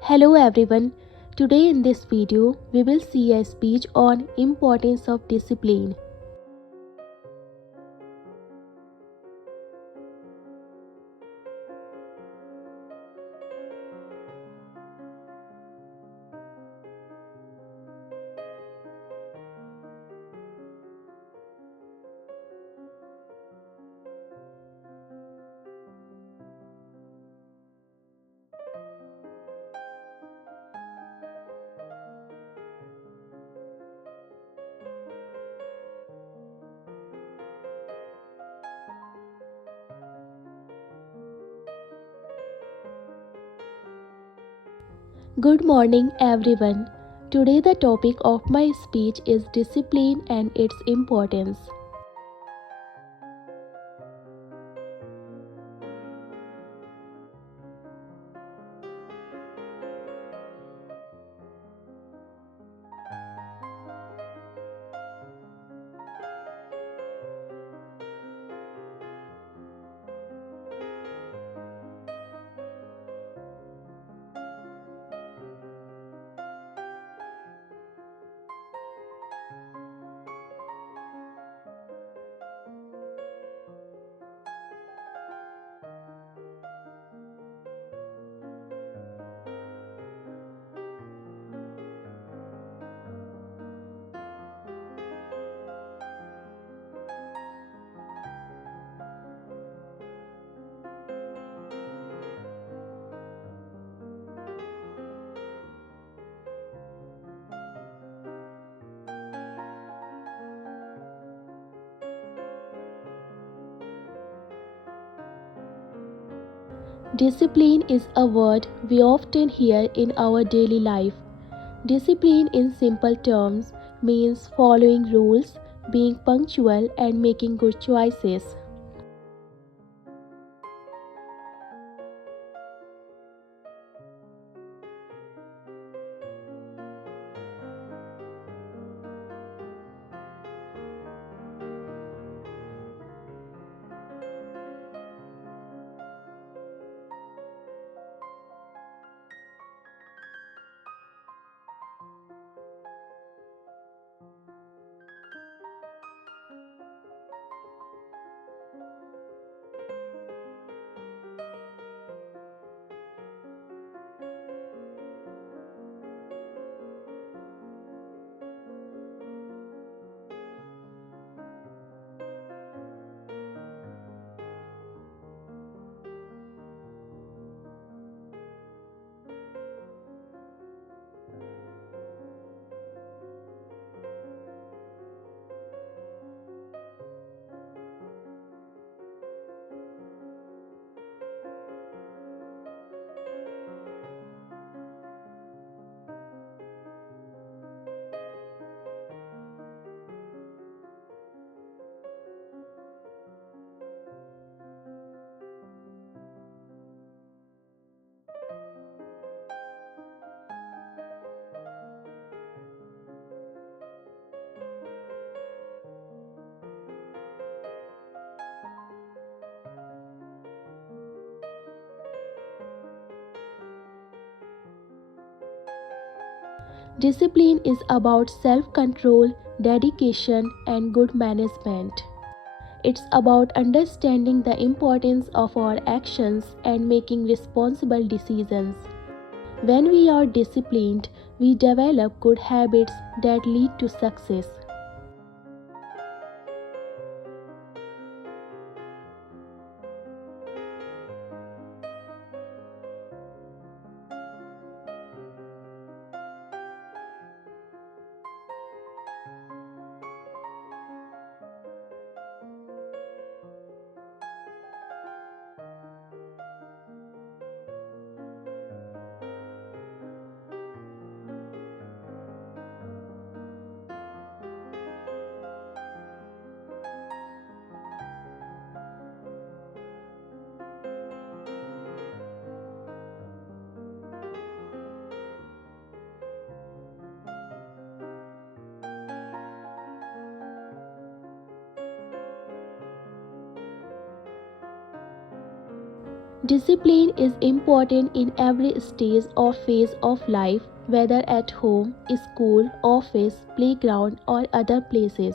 Hello everyone. Today in this video we will see a speech on importance of discipline. Good morning everyone. Today the topic of my speech is discipline and its importance. Discipline is a word we often hear in our daily life. Discipline in simple terms means following rules, being punctual and making good choices. Discipline is about self control, dedication, and good management. It's about understanding the importance of our actions and making responsible decisions. When we are disciplined, we develop good habits that lead to success. Discipline is important in every stage or phase of life, whether at home, school, office, playground, or other places.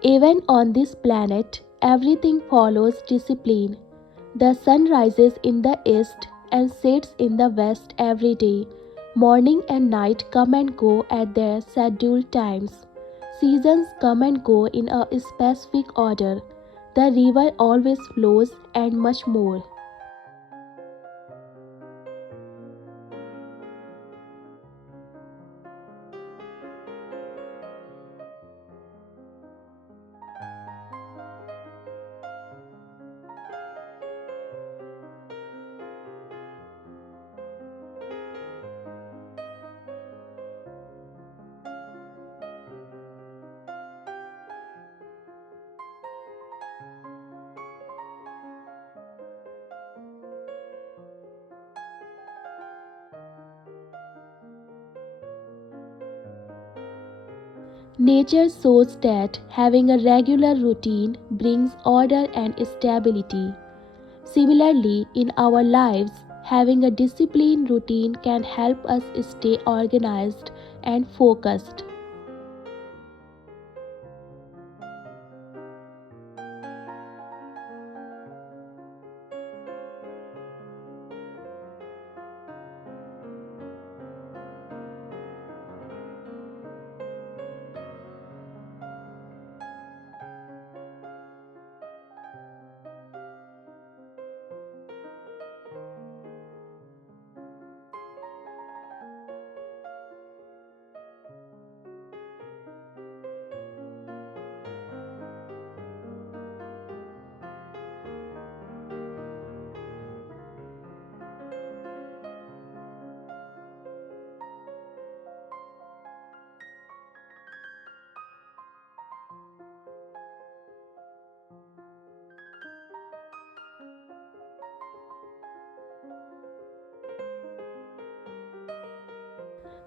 Even on this planet, everything follows discipline. The sun rises in the east and sets in the west every day. Morning and night come and go at their scheduled times. Seasons come and go in a specific order. The river always flows, and much more. Nature shows that having a regular routine brings order and stability. Similarly, in our lives, having a disciplined routine can help us stay organized and focused.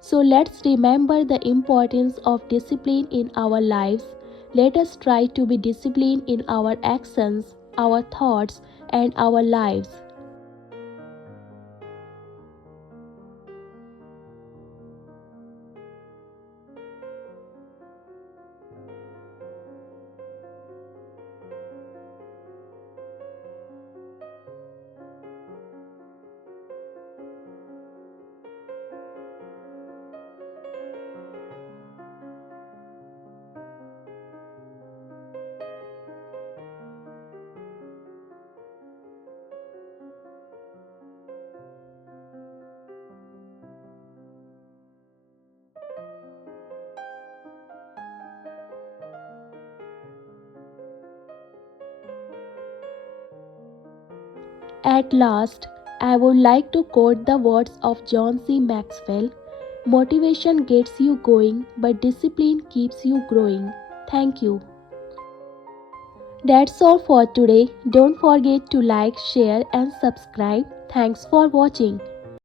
So let's remember the importance of discipline in our lives. Let us try to be disciplined in our actions, our thoughts, and our lives. At last, I would like to quote the words of John C. Maxwell: motivation gets you going, but discipline keeps you growing. Thank you. That's all for today. Don't forget to like, share, and subscribe. Thanks for watching.